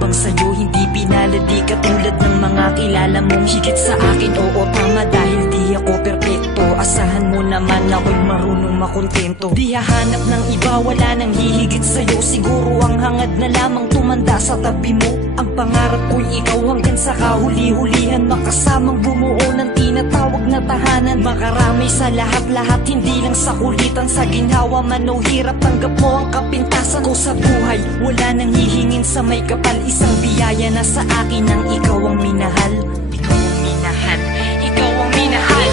bang sa'yo hindi pinalad? Di katulad ng mga kilala mong higit sa akin. Oo tama, dahil di ako perpekto. Asahan mo naman ako'y marunong makontento. Di hahanap ng iba, wala nang hihigit sa'yo. Siguro ang hangad na lamang tumanda sa tabi mo. Ang pangarap ko'y ikaw hanggang sa kahuli-hulihan, makasamang bumuo ng tinatawag na tahanan. Makarami sa lahat-lahat, hindi lang sa kulitan. Sa ginhawa man o hirap, tanggap mo ang kapintasan ko sa buhay. Wala nang hihingin sa may kapal, isang biyaya na sa akin ang ikaw ang minahal. Ikaw ang minahal, ikaw ang minahal.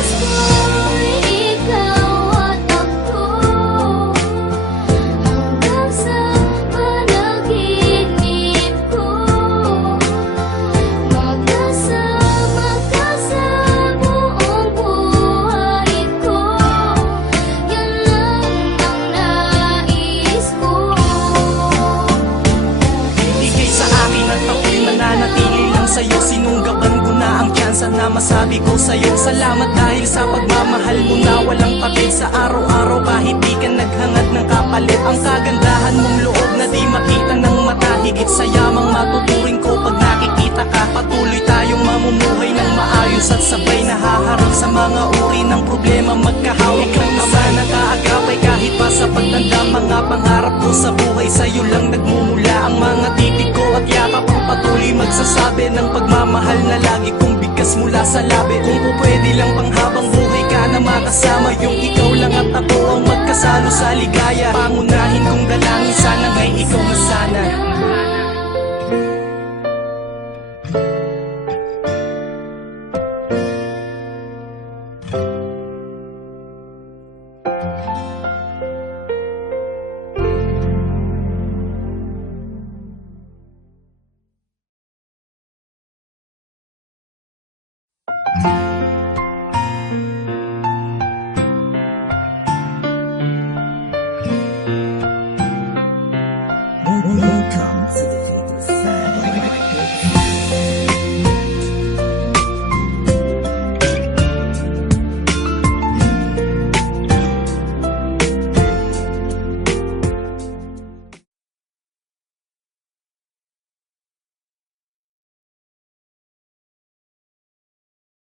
Sa'yo, sinunggaban ko na ang tsansa na masabi ko sa'yo salamat dahil sa pagmamahal mo na walang patid sa araw-araw. Kahit di ka naghangad ng kapalit, ang kagandahan mong loob na di makita ng mata. Higit sa yamang matuturing ko pag nakikita ka. Patuloy tayong mamumuhay ng maayos at sabay nahaharap sa mga uri ng problema. Magkahawak ng ama na kaagapay kahit pa sa pagtanda. Mga pangarap ko sa buhay sa'yo lang nagmumula. Ang mga titig ko at yakap ang patuloy magsasabi ng pagmamahal na lagi kong bigkas mula sa labi. Kung pwede lang pang habang buhay ka na makasama, yung ikaw lang at ako ang magkasalo sa ligaya. Pangunahin